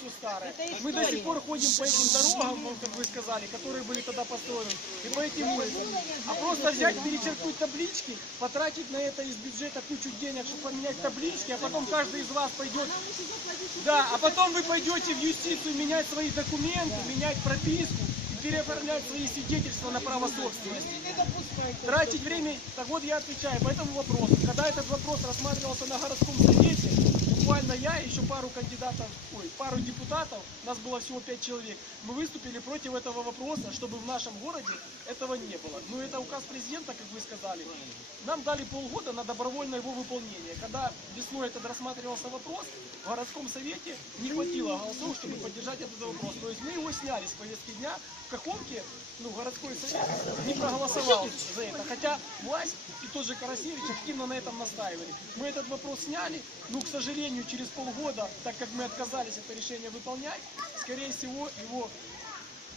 все старое. Мы до сих пор ходим по этим дорогам, вот, как вы сказали, которые были тогда построены, и по этим улицам. А просто взять, перечеркнуть таблички, потратить на это из бюджета кучу денег, чтобы поменять таблички, а потом каждый из вас пойдет да, а потом вы пойдете в юстицию менять свои документы, менять прописку переоформлять свои свидетельства на право собственности. Тратить время, так вот я отвечаю по этому вопросу. Когда этот вопрос рассматривался на городском совете, буквально я еще пару кандидатов, ой, пару депутатов, нас было всего пять человек, мы выступили против этого вопроса, чтобы в нашем городе этого не было. Ну это указ президента, как вы сказали. Нам дали полгода на добровольное его выполнение. Когда весной этот рассматривался вопрос, в городском совете не хватило голосов, чтобы поддержать этот вопрос. То есть мы его сняли с повестки дня. В Каховке, ну, городской совет не проголосовал за это. Хотя власть и тот же Карасевич активно на этом настаивали. Мы этот вопрос сняли, но, к сожалению, через полгода, так как мы отказались это решение выполнять, скорее всего, его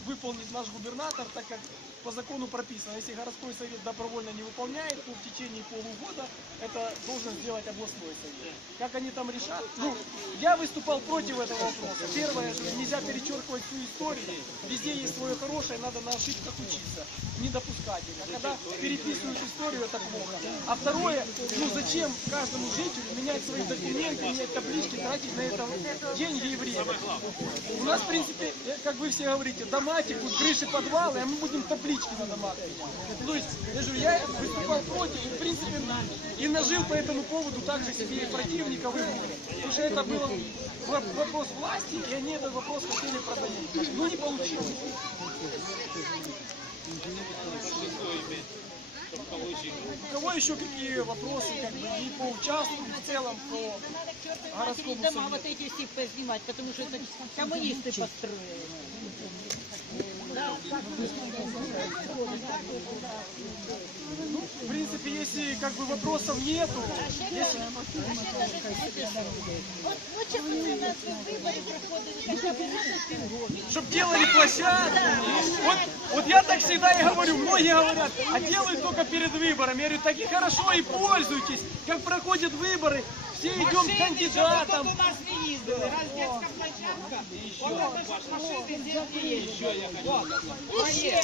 выполнит наш губернатор, так как по закону прописано, если городской совет добровольно не выполняет, то в течение полугода это должен сделать областной совет. Как они там решат? Ну, я выступал против этого вопроса. Первое, что нельзя перечеркивать всю историю. Везде есть свое хорошее, надо на ошибках учиться, не допускать их. А когда переписывают историю, это плохо. А второе, ну зачем каждому жителю менять свои документы, менять таблички, тратить на это деньги и время? У нас, в принципе, как вы все говорите, дома текут, крыши подвалы, а мы будем таблички на домах. То есть, я же я выступал против, и, в принципе, и нажил по этому поводу также себе и противников, и. Потому что это был во- вопрос власти, и они этот вопрос хотели продавить. Ну, не получилось. У кого еще какие вопросы, как бы, и по участку, в целом по городскому дома совету? вот эти все поснимать, потому что это коммунисты построили. В принципе, если как бы вопросов нету, если раз в півроку. чтобы делали площадку. Вот, вот я так всегда и говорю, многие говорят, а делают только перед выборами. Я говорю, так и хорошо и пользуйтесь. Как проходят выборы, все идем к кандидатам. у нас не їздили, раз детська площадка, у нас машини землі є. І ще